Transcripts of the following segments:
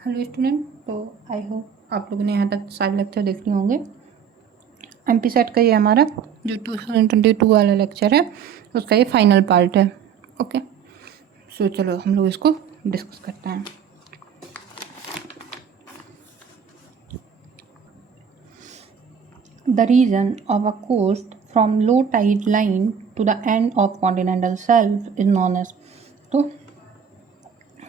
Hello student, तो I hope आप लोगों ने यहाँ तक सारे लेक्चर देख लिए होंगे। एमपी सेट का ये हमारा जो 2022 वाला लेक्चर है उसका ये फाइनल पार्ट है। ओके, सो चलो हम लोग इसको डिस्कस करते हैं। The region of a coast from low tide line to the end of continental shelf is known as, तो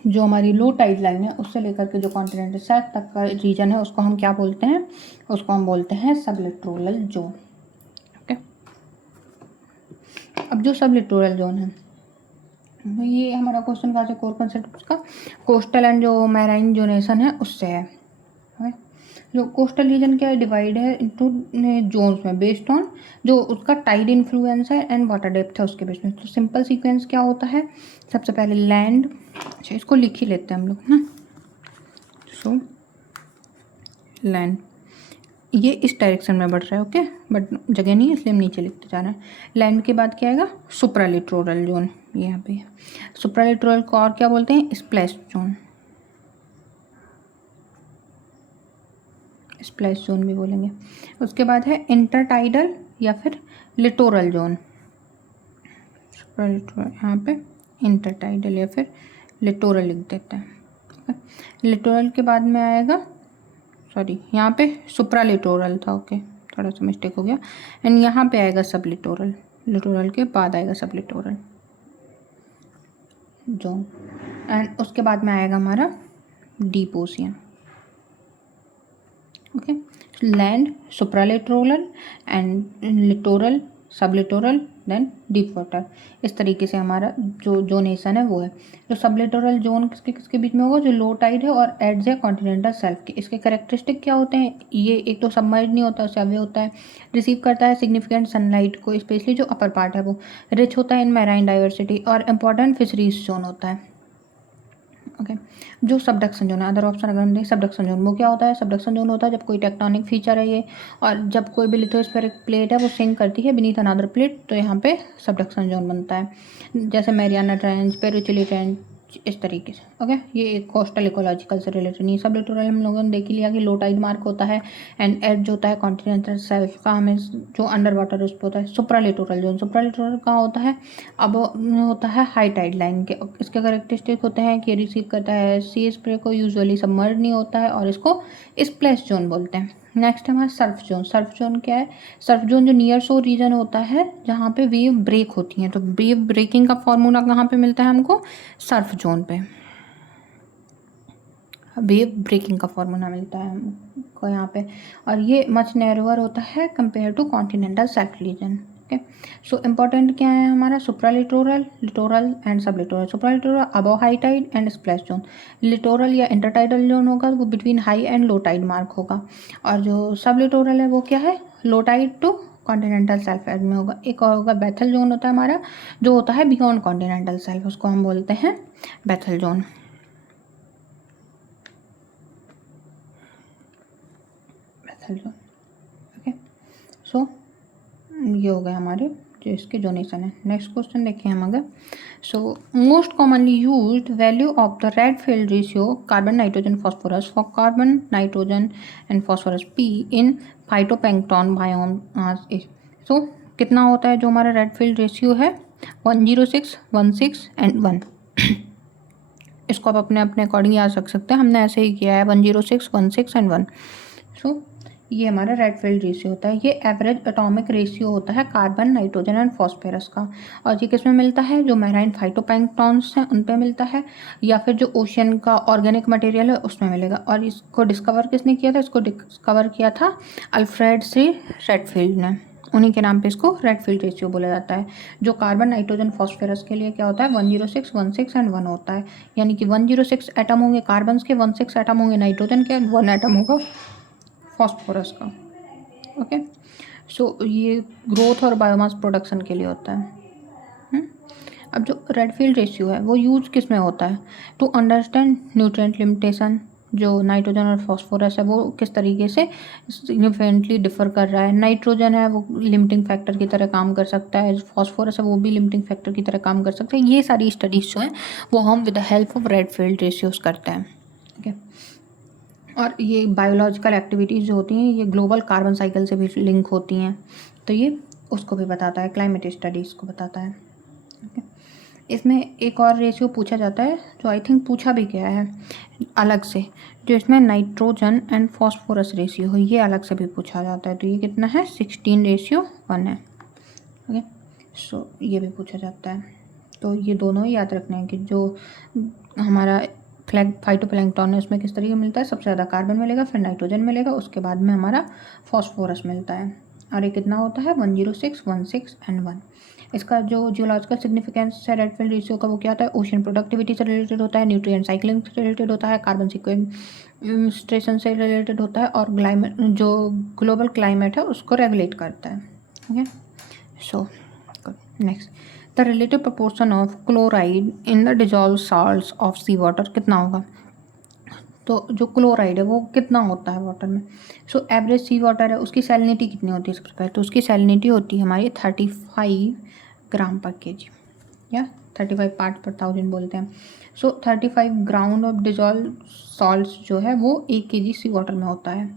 जो हमारी लो टाइड लाइन है उससे लेकर के जो कॉन्टिनेंटल शेल्फ तक का रीजन है उसको हम क्या बोलते हैं? उसको हम बोलते हैं सबलिटोरल जोन। ओके, अब जो सबलिटोरल जोन है ये हमारा क्वेश्चन का जो कोर कंसेप्ट उसका कोस्टल एंड जो मैराइन जोनेशन है उससे है। ओके, जो कोस्टल रीजन क्या है, डिवाइड है इनटू जोन्स में बेस्ड ऑन जो उसका टाइड इन्फ्लुएंस है एंड वाटर डेप्थ है उसके बेस में। तो सिंपल सीक्वेंस क्या होता है, सबसे पहले लैंड, अच्छा इसको लिख ही लेते हैं हम लोग ना। सो लैंड ये इस डायरेक्शन में बढ़ रहा है, ओके, बट जगह नहीं है इसलिए हम नीचे लिखते जा रहे हैं। लैंड के बाद क्या आएगा? सुप्रालिटोरल जोन, ये यहाँ पे सुप्रालिटोरल को और क्या बोलते हैं? स्प्लैश जोन, स्प्लैश जोन भी बोलेंगे। उसके बाद है इंटरटाइडल या फिर लिटोरल जोन। सुप्रालिटोरल यहाँ पे इंटरटाइडल या फिर लिटोरल लिख देते हैं। लिटोरल के बाद में आएगा, सॉरी यहाँ पे सुप्रालिटोरल था, ओके थोड़ा सा मिस्टेक हो गया, एंड यहाँ पे आएगा सबलिटोरल, लिटोरल के बाद आएगा सबलिटोरल जोन, एंड उसके बाद में आएगा हमारा deep ocean. Okay, land, supralittoral and littoral, sublittoral, then deep water. इस तरीके से हमारा जो जोनेशन है वो है। जो सबलिटोरल जोन किसके किसके बीच में होगा? जो लो टाइड है और एड्स है कॉन्टिनेंटल शेल्फ के। इसके कैरेक्टरिस्टिक क्या होते हैं? ये एक तो सबमर्ज नहीं होता, उससे अवे होता है, रिसीव करता है सिग्निफिकेंट सनलाइट को, स्पेशली जो अपर पार्ट है वो, रिच होता है इन मैराइन डाइवर्सिटी और इम्पॉर्टेंट फिशरीज जोन होता है। ओके, जो सबडक्शन जोन है, अदर ऑप्शन अगर हम देखें सबडक्शन जोन, वो क्या होता है? सबडक्शन जोन होता है जब कोई टेक्टोनिक फीचर है ये, और जब कोई भी लिथोस्फेरिक प्लेट है वो सिंक करती है बीनीथ अनदर प्लेट, तो यहाँ पे सबडक्शन जोन बनता है। जैसे मैरियाना ट्रेंच, पेरुचिली ट्रेंच, इस तरीके से। ओके, ये एक कोस्टल इकोलॉजिकल से रिलेटेड नहीं। सब लिटोरल हम लोगों ने देख ही लिया कि लो टाइड मार्क होता है एंड एज होता है कॉन्टिनेंटल शेल्फ का, हमें जो अंडर वाटर उस पर होता है। सुप्रा लिटोरल जोन, सुप्रा लिटोरल कहाँ होता है? अब होता है हाई टाइड लाइन के। इसके करेक्टरिस्टिक होते हैं कि रिसीव करता है सी स्प्रे को, यूजुअली सबमर्ज नहीं होता है, और इसको स्प्लैश जोन बोलते हैं। नेक्स्ट है हमारा सर्फ जोन। सर्फ जोन क्या है? सर्फ जोन जो नियर शोर रीजन होता है जहाँ पे वेव ब्रेक होती हैं, तो वेव ब्रेकिंग का फॉर्मूला कहाँ पे मिलता है हमको? सर्फ जोन पे वेव ब्रेकिंग का फॉर्मूला मिलता है हमको यहाँ पे, और ये मच नैरोअर होता है compare to continental shelf region. Okay, so important क्या है हमारा? Supralittoral, littoral and sublittoral. Supralittoral above high tide and splash zone, littoral या इंटरटाइडल जोन होगा वो between high and low tide mark होगा, और जो सबलिटोरल है वो क्या है? Low tide to continental shelf edge में होगा। एक और होगा बेथल जोन होता है हमारा, जो होता है बियॉन्ड कॉन्टिनेंटल शेल्फ, उसको हम बोलते हैं बेथल जोन। बेथल जोन, ओके, सो ये हो गए हमारे जो इसके जोनेशन है। नेक्स्ट क्वेश्चन देखें हम अगर, so most commonly used value of the Redfield ratio carbon nitrogen phosphorus for carbon nitrogen and phosphorus P in phytoplankton biome. So कितना होता है जो हमारा रेडफील्ड रेशियो है? 106, 16 एंड 1। इसको आप अपने अपने अकॉर्डिंग याद रख सकते हैं, हमने ऐसे ही किया है 106, 16 एंड 1। सो ये हमारा रेडफील्ड रेशियो होता है। ये एवरेज एटॉमिक रेशियो होता है कार्बन, नाइट्रोजन एंड फॉस्फोरस का, और ये किस में मिलता है? जो मैराइन फाइटोप्लैंक्टन्स हैं उन पे मिलता है, या फिर जो ओशियन का ऑर्गेनिक मटेरियल है उसमें मिलेगा। और इसको डिस्कवर किसने किया था? इसको डिस्कवर किया था अल्फ्रेड सी रेडफील्ड ने, उन्हीं के नाम पे इसको रेडफील्ड रेशियो बोला जाता है। जो कार्बन, नाइट्रोजन, फॉस्फोरस के लिए क्या होता है? 106, 16 एंड 1 होता है, यानी कि 106 एटम होंगे कार्बन के, 16 एटम होंगे नाइट्रोजन के, 1 एटम होगा फॉस्फोरस का। ओके, सो ये ग्रोथ और बायोमास प्रोडक्शन के लिए होता है। अब जो रेडफील्ड रेशियो है वो यूज किस में होता है? टू अंडरस्टैंड न्यूट्रिएंट लिमिटेशन, जो नाइट्रोजन और फॉस्फोरस है वो किस तरीके से सिग्निफिकेंटली डिफर कर रहा है। नाइट्रोजन है वो लिमिटिंग फैक्टर की तरह काम कर सकता है, फॉस्फोरस है वो भी लिमिटिंग फैक्टर की तरह काम कर सकता है। ये सारी स्टडीज़ जो हैं वो हम with the help of Redfield ratios करते हैं। ओके, और ये बायोलॉजिकल एक्टिविटीज़ जो होती हैं ये ग्लोबल कार्बन साइकिल से भी लिंक होती हैं, तो ये उसको भी बताता है, क्लाइमेट स्टडीज़ को बताता है। ओके, इसमें एक और रेशियो पूछा जाता है जो आई थिंक पूछा भी गया है अलग से, जो इसमें नाइट्रोजन एंड फॉस्फोरस रेशियो है, ये अलग से भी पूछा जाता है। तो ये कितना है, 16:1 है। ओके, सो ये भी पूछा जाता है। तो ये दोनों ही याद रखना है कि जो हमारा फाइटोप्लैंक्टन है उसमें किस तरीके मिलता है, सबसे ज़्यादा कार्बन मिलेगा, फिर नाइट्रोजन मिलेगा, उसके बाद में हमारा फॉस्फोरस मिलता है। और ये कितना होता है, 106, 16 एंड 1। इसका जो जियोलॉजिकल सिग्निफिकेंस है रेडफील्ड रेशियो का, वो क्या होता है, ओशन प्रोडक्टिविटी से रिलेटेड होता है, न्यूट्रिएंट साइक्लिंग से रिलेटेड होता है, कार्बन सिक्वेस्ट्रेशन से रिलेटेड होता है, और जो ग्लोबल क्लाइमेट है उसको रेगुलेट करता है। Okay, so next, the relative proportion of chloride in the dissolve salts of sea water कितना होगा। तो जो क्लोराइड है वो कितना होता है वाटर में। सो एवरेज सी वाटर है, उसकी सैलिनिटी कितनी होती है सबसे पहले, तो उसकी सैलिनिटी होती है हमारी 35 ग्राम पर केजी, या 35 पार्ट पर 1000 बोलते हैं। सो 35 ग्राम ऑफ डिजॉल्व सॉल्ट्स जो है वो 1 केजी सी वाटर में होता है।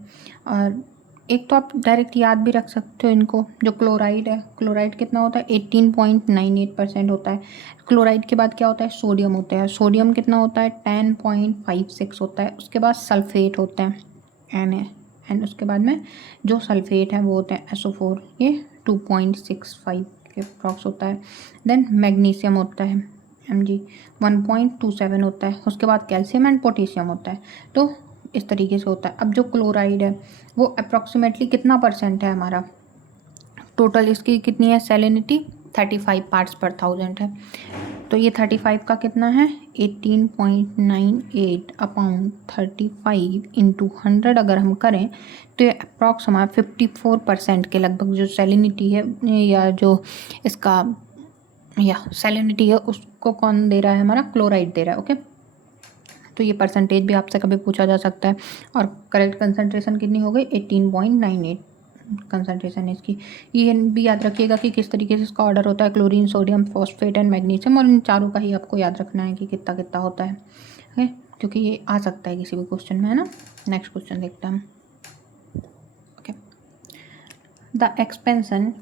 और एक तो आप डायरेक्ट याद भी रख सकते हो इनको, जो क्लोराइड है, क्लोराइड कितना होता है, 18.98% होता है। क्लोराइड के बाद क्या होता है, सोडियम होता है, सोडियम कितना होता है, 10.56 होता है। उसके बाद सल्फेट होता है, एंड उसके बाद में जो सल्फेट है वो होता है SO4, ये 2.65 के अप्रॉक्स होता है। देन मैग्नीशियम होता है Mg 1.27 होता है। उसके बाद कैल्शियम एंड पोटेशियम होता है। तो इस तरीके से होता है। अब जो क्लोराइड है वो अप्रॉक्सीमेटली कितना परसेंट है हमारा, टोटल इसकी कितनी है सैलिनिटी, 35 पार्ट्स पर 1000 है। तो ये 35 का कितना है, 18.98 अपॉन 35 इंटू 100 अगर हम करें तो ये अप्रॉक्स हमारा 54% के लगभग जो सैलिनिटी है, या जो इसका या सैलिनिटी है उसको कौन दे रहा है, हमारा क्लोराइड दे रहा है। ओके, तो ये परसेंटेज भी आपसे कभी पूछा जा सकता है। और करेक्ट कंसंट्रेशन कितनी हो गई, 18.98 कंसंट्रेशन है इसकी। ये भी याद रखिएगा कि किस तरीके से इसका ऑर्डर होता है, chlorine, sodium, phosphate and magnesium, और इन चारों का ही आपको याद रखना है कि कितना कितना होता है। ओके, क्योंकि ये आ सकता है किसी भी क्वेश्चन में, है ना। नेक्स्ट क्वेश्चन देखते हैं हम। Okay, the expansion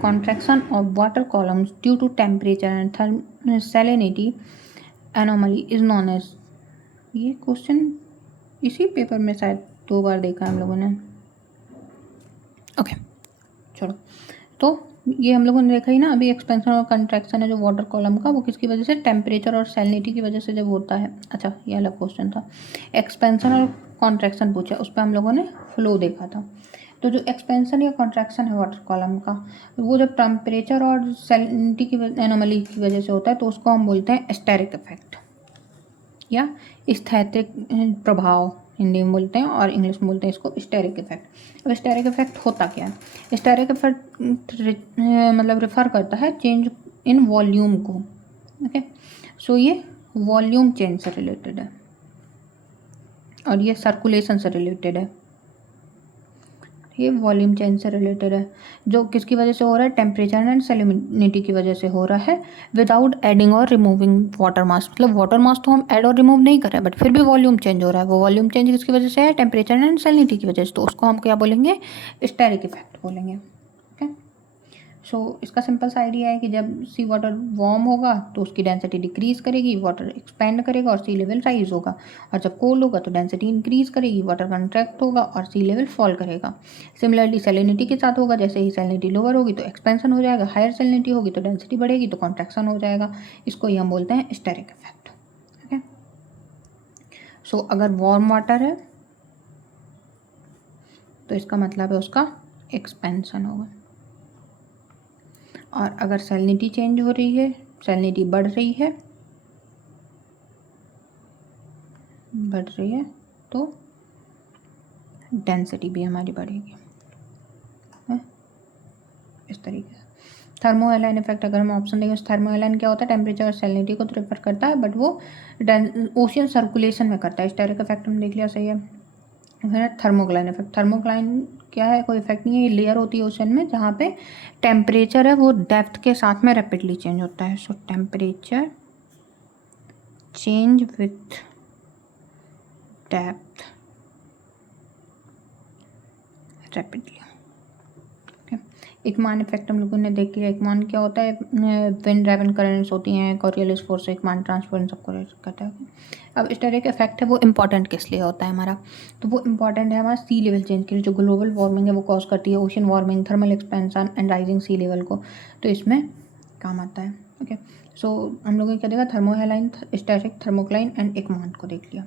contraction of water columns due to temperature and salinity anomaly is known as, ये क्वेश्चन इसी पेपर में शायद 2 बार देखा है हम लोगों ने। ओके, चलो, तो ये हम लोगों ने देखा ही ना अभी, एक्सपेंशन और कंट्रैक्शन है जो वाटर कॉलम का, वो किसकी वजह से, टेम्परेचर और सैलिनिटी की वजह से जब होता है। अच्छा, ये अलग क्वेश्चन था। एक्सपेंशन और कॉन्ट्रैक्शन पूछा, उस पर हम लोगों ने फ्लो देखा था। तो जो एक्सपेंशन या कॉन्ट्रैक्शन है वाटर कॉलम का, वो जब टेम्परेचर और सैलिनिटी की एनोमली की वजह से होता है तो उसको हम बोलते हैं स्टेरिक इफेक्ट या स्थैतिक प्रभाव, हिंदी में बोलते हैं, और इंग्लिश में बोलते हैं इसको स्टेरिक इफेक्ट। अब स्टेरिक इफेक्ट होता क्या है, स्टेरिक इफेक्ट मतलब रिफर करता है चेंज इन वॉल्यूम को। ओके, सो ये वॉल्यूम चेंज से रिलेटेड है और ये सर्कुलेशन से रिलेटेड है। ये वॉल्यूम चेंज से रिलेटेड है, जो किसकी वजह से हो रहा है, टेम्परेचर एंड सैलिनिटी की वजह से हो रहा है, विदाउट एडिंग और रिमूविंग वाटर मास। मतलब वाटर मास तो हम ऐड और रिमूव नहीं कर रहे हैं, बट फिर भी वॉल्यूम चेंज हो रहा है। वो वॉल्यूम चेंज किसकी वजह से है, टेम्परेचर एंड सैलिनिटी की वजह से, तो उसको हम क्या बोलेंगे, स्टेरिक इफेक्ट बोलेंगे। ओके, सो इसका सिंपल सा आइडिया है कि जब सी वाटर वार्म होगा तो उसकी डेंसिटी डिक्रीज करेगी, वाटर एक्सपेंड करेगा और सी लेवल राइज होगा, और जब कोल्ड होगा तो डेंसिटी इंक्रीज करेगी, वाटर कंट्रैक्ट होगा और सी लेवल फॉल करेगा। सिमिलरली सैलिनिटी के साथ होगा, जैसे ही सैलिनिटी लोअर होगी तो एक्सपेंशन हो जाएगा, हायर सैलिनिटी होगी तो डेंसिटी बढ़ेगी तो कॉन्ट्रैक्शन हो जाएगा। इसको ही हम बोलते हैं स्टेरिक इफेक्ट। ओके, सो अगर वार्म वाटर है तो इसका मतलब है उसका एक्सपेंशन होगा, और अगर सैलिनिटी चेंज हो रही है, सैलिनिटी बढ़ रही है तो डेंसिटी भी हमारी बढ़ेगी, है इस तरीके से। थर्मो एलाइन इफेक्ट अगर हम ऑप्शन देंगे तो थर्मो एलाइन क्या होता है, टेम्परेचर और सैलिनिटी को तो रेफर करता है, बट वो ओशियन सर्कुलेशन में करता है। स्टेरिक इफेक्ट हमने देख लिया, सही है। फिर थर्मोक्लाइन इफेक्ट, थर्मोक्लाइन क्या है, कोई इफेक्ट नहीं है, ये लेयर होती है ओशन में जहाँ पे टेम्परेचर है वो डेप्थ के साथ में रैपिडली चेंज होता है। So temperature change with depth rapidly. Ekman effect हम लोगों ने देख लिया। एकमान क्या होता है, विंड ड्राइवन करंट्स होती हैं, कॉरियोलिस फोर्स से एकमान ट्रांसफर सबको करता है। अब इस तरह का इफेक्ट है वो इम्पॉर्टेंट किस लिए होता है हमारा, तो वो इम्पॉर्टेंट है हमारा सी लेवल चेंज के लिए। जो ग्लोबल वार्मिंग है वो कॉज करती है ocean warming, thermal expansion and rising sea level को, तो इसमें काम आता है। ओके, सो हम लोगों ने क्या देखा, थर्मोहेलाइन, स्टैटिक, थर्मोक्लाइन एंड एकमान को देख लिया।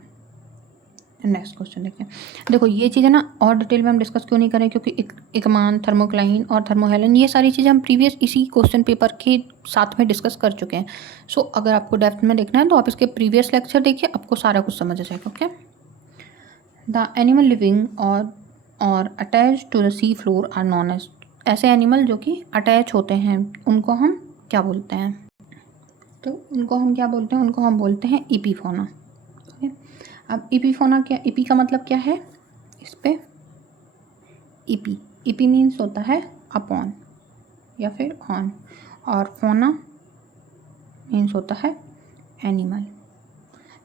नेक्स्ट क्वेश्चन देखते हैं। देखो ये चीज़ें ना और डिटेल में हम डिस्कस क्यों नहीं करें, क्योंकि एकमान, थर्मोक्लाइन और थर्मोहेलन ये सारी चीज़ें हम प्रीवियस इसी क्वेश्चन पेपर के साथ में डिस्कस कर चुके हैं। सो अगर आपको डेप्थ में देखना है तो आप इसके प्रीवियस लेक्चर देखिए, आपको सारा कुछ समझ आ जाएगा। Okay, the animal living or attach to the sea floor are known as, ऐसे एनिमल जो कि अटैच होते हैं उनको हम क्या बोलते हैं, तो उनको हम क्या बोलते हैं, उनको हम बोलते हैं एपीफोना। अब एपीफोना क्या, एपी का मतलब क्या है, इस पे एपी मीन्स होता है अपॉन या फिर ऑन, और फोना मीन्स होता है एनिमल।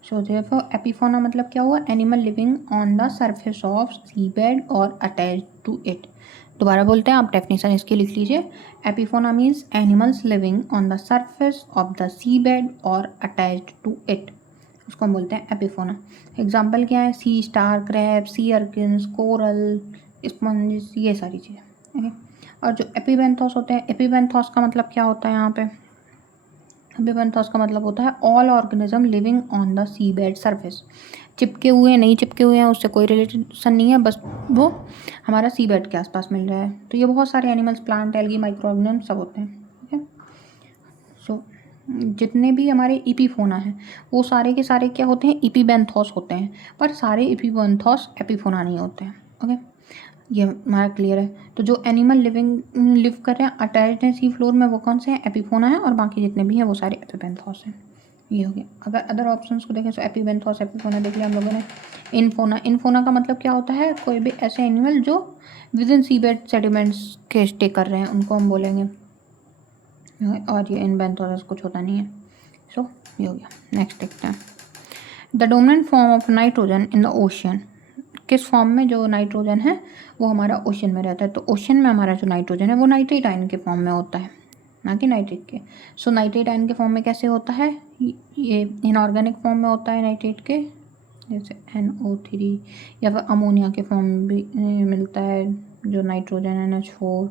सो देयरफॉर एपीफोना मतलब क्या हुआ, animal living on the surface of sea bed और अटैच टू इट। दोबारा बोलते हैं, आप डेफिनेशन इसकी लिख लीजिए। Epifauna means animals living on the surface of the sea bed और अटैच्ड टू इट, उसको हम बोलते हैं एपीफोना। एग्जाम्पल क्या है, sea star, crab, sea urchins, coral, sponge, ये सारी चीज़ें। ओके, और जो एपीबेंथोस होते हैं, एपीबेंथोस का मतलब क्या होता है यहाँ पे, एपीबेंथोस का मतलब होता है all organism living on the sea bed surface. चिपके हुए हैं, नहीं चिपके हुए हैं, उससे कोई रिलेशन नहीं है, बस वो हमारा सी बेड के आसपास मिल रहा है। तो ये बहुत सारे animals, plant, algae, micro organism सब होते हैं। ठीक है, सो जितने भी हमारे एपीफोना हैं वो सारे के सारे क्या होते हैं, एपीबेंथोस होते हैं, पर सारे एपीबेंथोस एपीफोना नहीं होते हैं। ओके, ये हमारा क्लियर है। तो जो एनिमल लिव कर रहे हैं अटैच्ड हैं सी फ्लोर में, वो कौन से हैं, एपीफोना है, और बाकी जितने भी हैं वो सारे एपीबेंथोस हैं। ये हो गया। अगर अदर ऑप्शंस को देखें तो एपीबेंथोस, एपीफोना देख लिया हम लोगों ने। इनफोना, इनफोना का मतलब क्या होता है, कोई भी ऐसे एनिमल जो within sea bed sediments के स्टे कर रहे हैं उनको हम बोलेंगे, और ये इनबेंथोस कुछ होता नहीं है। सो ये हो गया। नेक्स्ट देखते हैं, the dominant form of nitrogen in the ocean, किस फॉर्म में जो नाइट्रोजन है वो हमारा ओशन में रहता है। तो ओशन में हमारा जो नाइट्रोजन है वो नाइट्रेट आयन के फॉर्म में होता है, ना कि नाइट्रेट के। सो नाइट्रेट आयन के फॉर्म में कैसे होता है, ये इनऑर्गेनिक फॉर्म में होता है नाइट्रेट के, जैसे NO3, या फिर अमोनिया के फॉर्म में भी मिलता है जो नाइट्रोजन NH4,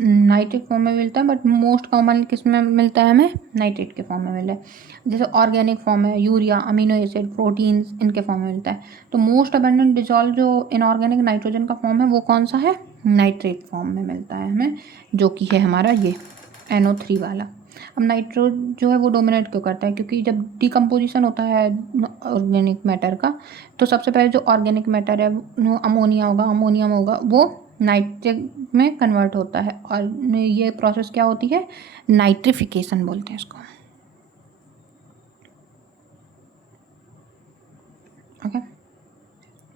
नाइट्रिक फॉर्म में मिलता है, बट मोस्ट कॉमन किस में मिलता है, हमें नाइट्रेट के फॉर्म में मिलता है। जैसे ऑर्गेनिक फॉर्म है यूरिया, अमीनो एसिड, प्रोटीन्स, इनके फॉर्म में मिलता है। तो मोस्ट अबंडेंट डिजॉल्व जो इनऑर्गेनिक नाइट्रोजन का फॉर्म है वो कौन सा है, नाइट्रेट फॉर्म में मिलता है हमें, जो कि है हमारा ये NO3 वाला। अब नाइट्रो जो है वो डोमिनेट क्यों करता है, क्योंकि जब डिकम्पोजिशन होता है ऑर्गेनिक मैटर का, तो सबसे पहले जो ऑर्गेनिक मैटर है अमोनिया होगा, अमोनियम होगा, वो नाइट्रिक में कन्वर्ट होता है, और ये प्रोसेस क्या होती है, नाइट्रिफिकेशन बोलते हैं इसको। ओके,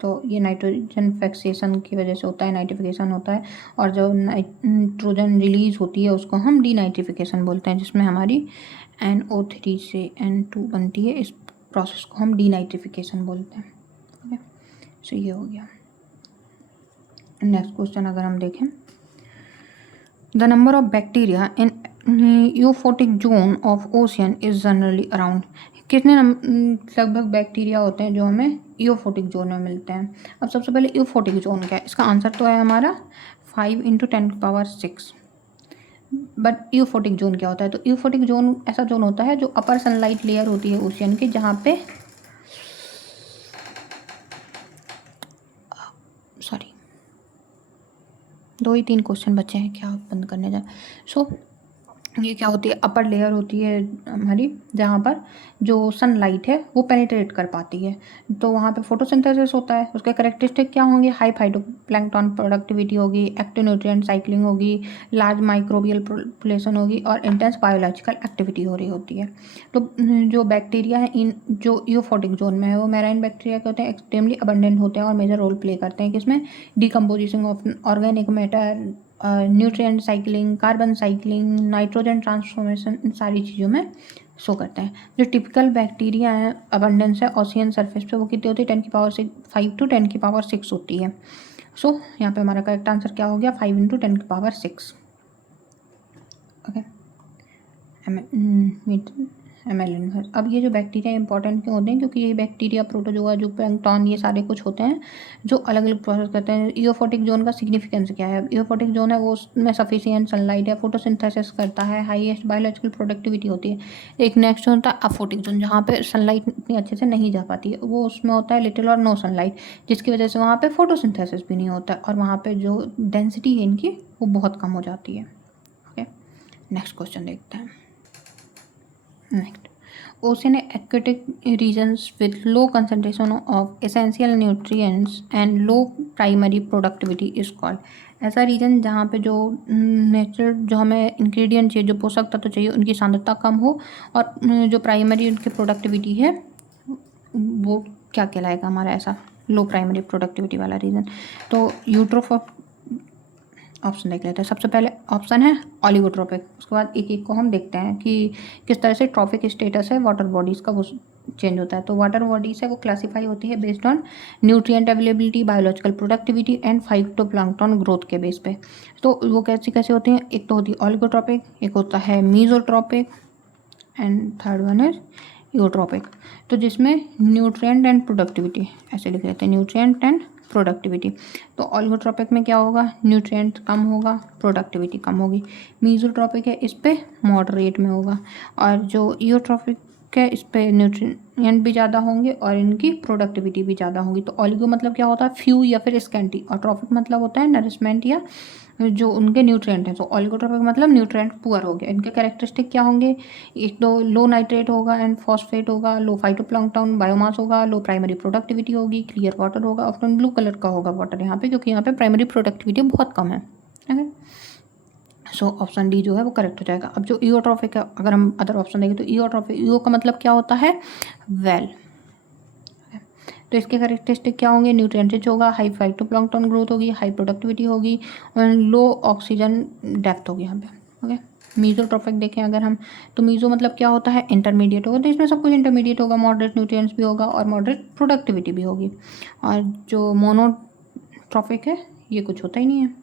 तो ये नाइट्रोजन फिक्सेशन की वजह से होता है, नाइट्रिफिकेशन होता है, और जो नाइट्रोजन रिलीज होती है उसको हम डीनाइट्रिफिकेशन बोलते हैं, जिसमें हमारी NO3 से N2 बनती है, इस प्रोसेस को हम डीनाइट्रिफिकेशन बोलते हैं। ओके, सो ये हो गया। नेक्स्ट क्वेश्चन अगर हम देखें, the number of bacteria in euphotic zone of ocean is generally around, कितने लगभग बैक्टीरिया होते हैं जो हमें यूफोटिक जोन में मिलते हैं। अब सबसे पहले यूफोटिक जोन क्या है, इसका आंसर तो है हमारा 5 × 10⁻⁶। बट यूफोटिक जोन क्या होता है, तो यूफोटिक जोन ऐसा जोन होता है जो अपर सनलाइट लेयर होती है ओशियन की, जहाँ पे सॉरी 2 ही 3 क्वेश्चन बचे हैं, क्या बंद करने जाए। सो ये क्या होती है, अपर लेयर होती है हमारी, जहाँ पर जो सनलाइट है वो पेनिट्रेट कर पाती है, तो वहाँ पे फोटोसिंथेसिस होता है। उसके करेक्टरिस्टिक क्या होंगे, हाई फाइटोप्लैंक्टन प्रोडक्टिविटी होगी, एक्टिव न्यूट्रिएंट साइक्लिंग होगी, लार्ज माइक्रोबियल पॉपुलेशन होगी, और इंटेंस बायोलॉजिकल एक्टिविटी हो रही होती है। तो जो बैक्टीरिया है इन जो यूफोटिक जोन में है वो मैराइन बैक्टीरिया के होते हैं, एक्सट्रीमली अबंडेंट होते हैं और मेजर रोल प्ले करते हैं किसमें, decomposition of organic matter, nutrient cycling, carbon cycling, nitrogen transformation, इन सारी चीज़ों में शो करते हैं। जो टिपिकल बैक्टीरिया है अबंडेंस है ओशियन सरफेस पे, वो कितनी होती है, 10⁻⁵ 5 to 10⁻⁶ होती है। सो यहाँ पे हमारा करेक्ट आंसर क्या हो गया, 5 × 10⁶. Okay, ml inverse. अब ये जो बैक्टीरिया इंपॉर्टेंट क्यों होते हैं, क्योंकि ये बैक्टीरिया, प्रोटोजोआ, जो प्लैंकटन, ये सारे कुछ होते हैं जो अलग अलग प्रोसेस करते हैं. इयोफोटिक जोन का सिग्निफिकेंस क्या है? इयोफोटिक जोन है वो उसमें सफिशिएंट सनलाइट या फोटोसिंथेसिस करता है, हाईएस्ट बायोलॉजिकल प्रोडक्टिविटी होती है. एक नेक्स्ट होता है अफोटिक जोन, जहाँ पे सनलाइट इतनी अच्छे से नहीं जा पाती है, वो उसमें होता है लिटिल और नो सनलाइट, जिसकी वजह से वहाँ पे फोटोसिंथेसिस भी नहीं होता है और वहाँ पे जो डेंसिटी है इनकी वो बहुत कम हो जाती है. ओके, नेक्स्ट क्वेश्चन देखते हैं. Next, oceanic aquatic regions with low concentration of essential nutrients and low primary productivity is called. ऐसा रीजन जहाँ पे जो नेचुरल जो हमें इंग्रेडिएंट चाहिए, जो पोषक तत्व चाहिए, उनकी सांद्रता कम हो और जो प्राइमरी उनकी प्रोडक्टिविटी है वो क्या कहलाएगा हमारा ऐसा लो प्राइमरी प्रोडक्टिविटी वाला रीजन. तो यूट्रोफोब ऑप्शन देख लेते हैं. सबसे पहले ऑप्शन है ऑलिगोट्रोपिक. उसके बाद एक एक को हम देखते हैं कि किस तरह से ट्रॉपिक स्टेटस है वाटर बॉडीज़ का वो चेंज होता है. तो वाटर बॉडीज़ है वो क्लासीफाई होती है based on nutrient availability, biological productivity and phytoplankton growth के बेस पे. तो वो कैसे कैसे होती हैं, एक तो होती है ऑलिगोट्रोपिक, एक होता है मीजोट्रोपिक एंड थर्ड वन इज यूट्रोपिक. तो जिसमें न्यूट्रिएंट एंड प्रोडक्टिविटी ऐसे लिख लेते हैं, न्यूट्रिएंट एंड प्रोडक्टिविटी. तो ऑलिगोट्रोपिक में क्या होगा, न्यूट्रिएंट कम होगा, प्रोडक्टिविटी कम होगी. मीजोट्रोपिक है इस पे मॉडरेट में होगा, और जो ईओट्रोपिक है इस पे न्यूट्रिएंट भी ज़्यादा होंगे और इनकी प्रोडक्टिविटी भी ज़्यादा होगी. तो ऑलिगो मतलब क्या होता है, फ्यू या फिर स्कैंटी, और ट्रॉपिक मतलब होता है नरिशमेंट या जो उनके न्यूट्रिएंट हैं. तो ऑलिगोट्रोपिक मतलब न्यूट्रिएंट पुअर हो गया. इनके कैरेक्टरिस्टिक क्या होंगे, एक तो लो नाइट्रेट होगा एंड फॉस्फेट होगा, लो फाइटोप्लैंक्टन बायोमास होगा, लो प्राइमरी प्रोडक्टिविटी होगी, क्लियर वाटर होगा, ऑफ्टन ब्लू कलर का होगा वाटर यहाँ पे, क्योंकि यहाँ पे प्राइमरी प्रोडक्टिविटी बहुत कम है. ओके, सो ऑप्शन डी जो है वो करेक्ट हो जाएगा. अब जो ईओट्रोपिक है, अगर हम अदर ऑप्शन देखें तो ईओट्रोपिक, ईओ का मतलब क्या होता है, वेल. तो इसके कैरेक्टरिस्टिक क्या होंगे, न्यूट्रिएंट रिच होगा, हाई फाइटोप्लैंक्टन ग्रोथ होगी, हाई प्रोडक्टिविटी होगी और लो ऑक्सीजन डेप्थ होगी यहाँ पे. ओके, मीजोट्रोपिक देखें अगर हम, तो मीजो मतलब क्या होता है, इंटरमीडिएट होगा. तो इसमें सब कुछ इंटरमीडिएट होगा, मॉडरेट न्यूट्रिएंट्स भी होगा और मॉडरेट प्रोडक्टिविटी भी होगी. और जो मोनोट्रोपिक है ये कुछ होता ही नहीं है.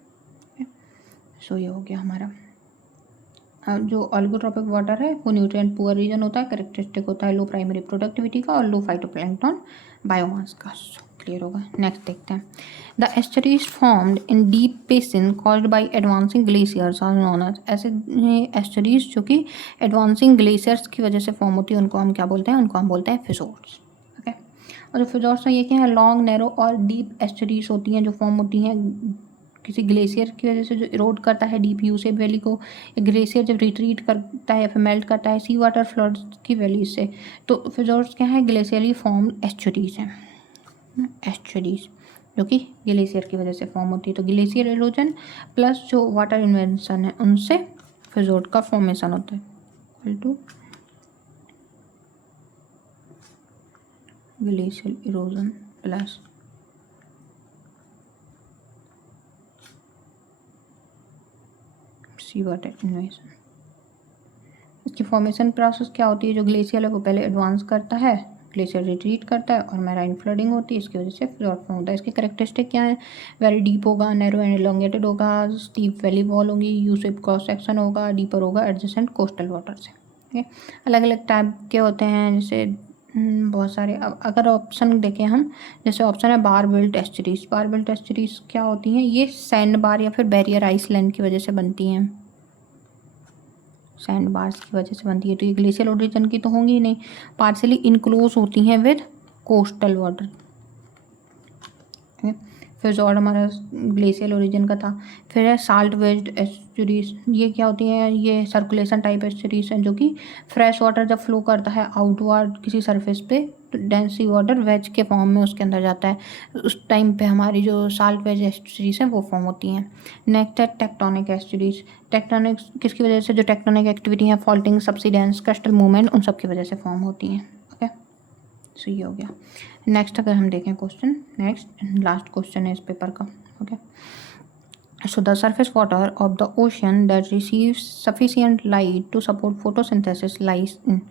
सो ये हो गया हमारा. जो ऑलिगोट्रोपिक वाटर है वो न्यूट्रिएंट पुअर रीजन होता है, कैरेक्टरिस्टिक होता है लो प्राइमरी प्रोडक्टिविटी का और लो फाइटोप्लैंक्टन बायोमास का. क्लियर होगा. नेक्स्ट देखते हैं. The estuaries formed in deep basin caused by advancing glaciers are known as. ऐसे एस्चुरीज जो कि एडवांसिंग ग्लेशियर्स की वजह से फॉर्म होती है उनको हम क्या बोलते हैं, उनको हम बोलते हैं फिजोर्ड्स. ओके, और जो फिजोर्ड्स हैं ये क्या है, लॉन्ग नैरो और डीप एस्चुरीज होती हैं जो फॉर्म होती हैं किसी ग्लेशियर की वजह से, जो इरोड करता है डीप यूसेज वैली को. ग्लेशियर जब रिट्रीट करता है या फिर मेल्ट करता है सी वाटर फ्लड्स की वैली से, तो फिजोर्ड्स क्या है, ग्लेशियरली फॉर्म एस्चुरीज हैं. एस्चुरीज जो कि ग्लेशियर की वजह से फॉर्म होती है. तो ग्लेशियर इरोजन प्लस जो वाटर इन्वेंशन है उनसे फिजोर्ड का फॉर्मेशन होता है, equal to glacial erosion plus sea water invasion. इसकी फॉर्मेशन प्रोसेस क्या होती है, जो ग्लेशियर है वो पहले एडवांस करता है, ग्लेशियर रिट्रीट करता है और मैराइन फ्लडिंग होती है, इसकी वजह से फिजोर्ड फॉर्म होता है. इसके कैरेक्टरिस्टिक क्या है, वेरी डीप होगा, नैरो एंड एलोंगेटेड होगा, स्टीप वैली वॉल होगी, यूसेप क्रॉस सेक्शन होगा, डीपर होगा एडजेसेंट कोस्टल वाटर से. ठीक है, अलग अलग टाइप के होते हैं, जैसे बहुत सारे. अब अगर ऑप्शन देखें हम, जैसे ऑप्शन है बार बिल्ट एस्चुरीज. बार बिल्ट एस्चुरीज क्या होती हैं, ये सैंड बार या फिर बैरियर आइसलैंड की वजह से बनती हैं, सैंड बार्स की वजह से बनती है. तो ये ग्लेशियल ओरिजिन की तो होंगी ही नहीं, पार्सली इनक्लोज होती हैं विद कोस्टल वाटर. फिजोर्ड हमारा ग्लेशियल ओरिजिन का था. फिर है साल्ट वेज्ड एस्चुरीज. ये क्या होती हैं, ये सर्कुलेशन टाइप एस्चुरीज हैं जो कि फ्रेश वाटर जब फ्लो करता है आउटवर्ड किसी सरफेस पे, तो डेंस सी वाटर वेज के फॉर्म में उसके अंदर जाता है, उस टाइम पे हमारी जो साल्ट वेज एस्चुरीज हैं वो फॉर्म होती हैं. नेक्स्ट है टेक्टोनिक एस्चुरीज. टेक्टोनिक किसकी वजह से, जो टेक्टोनिक एक्टिविटी है, फॉल्टिंग, सबसिडेंस, क्रिस्टल मूवमेंट, उन सब की वजह से फॉर्म होती हैं. ओके, सो ये हो गया. नेक्स्ट अगर हम देखें क्वेश्चन, नेक्स्ट लास्ट क्वेश्चन है इस पेपर का. Okay, so the surface water of the ocean that receives sufficient light to support photosynthesis lies in.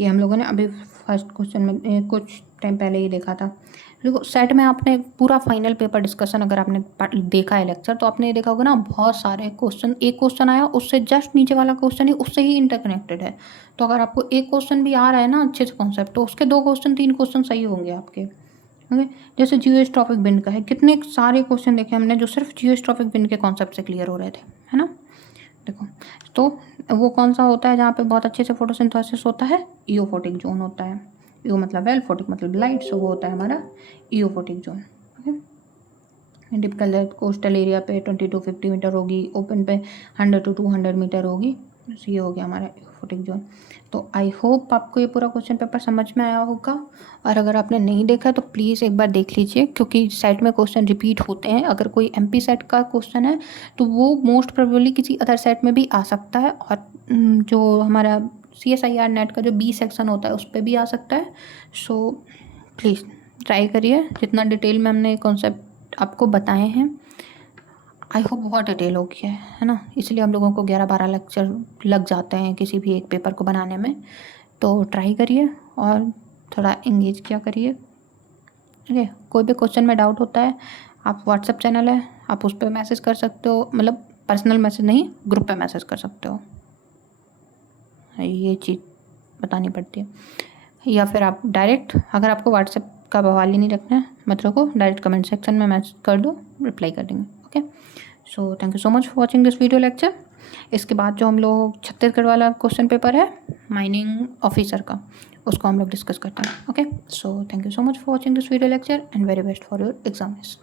ये हम लोगों ने अभी फर्स्ट क्वेश्चन में कुछ टाइम पहले ही देखा था. देखो सेट में आपने पूरा फाइनल पेपर डिस्कशन अगर आपने देखा है लेक्चर, तो आपने ये देखा होगा ना, बहुत सारे क्वेश्चन, एक क्वेश्चन आया उससे जस्ट नीचे वाला क्वेश्चन ही उससे ही इंटरकनेक्टेड है। तो अगर आपको एक क्वेश्चन भी आ रहा है ना अच्छे से कॉन्सेप्ट, तो उसके 2 क्वेश्चन 3 क्वेश्चन सही होंगे आपके। ओके, जैसे जियोस्ट्रॉपिक विंड का है, कितने सारे क्वेश्चन देखे हमने जो सिर्फ जियोस्ट्रॉपिक विंड के कॉन्सेप्ट से क्लियर हो रहे थे, है ना। देखो, तो वो कौन सा होता है जहाँ पे बहुत अच्छे से फोटोसिंथेसिस होता है? इओफोटिक जोन होता है। ईओ मतलब वेल, फोटिक मतलब लाइट, सो वो होता है हमारा euphotic zone. Okay, typical coastal area पे 20 to 50 मीटर होगी, ओपन पे 100 to 200 मीटर होगी। ये हो गया हमारा इओफोटिक जोन। तो आई होप आपको ये पूरा क्वेश्चन पेपर समझ में आया होगा, और अगर आपने नहीं देखा तो प्लीज़ एक बार देख लीजिए, क्योंकि सेट में क्वेश्चन रिपीट होते हैं। अगर कोई एमपी सेट का क्वेश्चन है तो वो मोस्ट प्रोबेबली किसी अदर सेट में भी आ सकता है, और जो हमारा CSIR नेट का जो बी सेक्शन होता है उस पर भी आ सकता है। सो प्लीज़ ट्राई करिए, जितना डिटेल में हमने कॉन्सेप्ट आपको बताए हैं, आई होप बहुत डिटेल हो गया है ना, इसलिए हम लोगों को 11-12 लेक्चर लग जाते हैं किसी भी एक पेपर को बनाने में। तो ट्राई करिए और थोड़ा इंगेज किया करिए। ओके, कोई भी क्वेश्चन में डाउट होता है, आप व्हाट्सएप चैनल है, आप उस पर मैसेज कर सकते हो, मतलब पर्सनल मैसेज नहीं, ग्रुप पे मैसेज कर सकते हो, ये चीज़ बतानी पड़ती है। या फिर आप डायरेक्ट, अगर आपको व्हाट्सएप का बवाल ही नहीं रखना है मत रखो, डायरेक्ट कमेंट सेक्शन में मैसेज कर दो, रिप्लाई कर देंगे। Okay, so thank you so much for watching this video lecture. इसके बाद जो हम लोग छत्तीसगढ़ वाला क्वेश्चन पेपर है माइनिंग ऑफिसर का, उसको हम लोग डिस्कस करते हैं। Okay, so thank you so much for watching this video lecture and very best for your examination.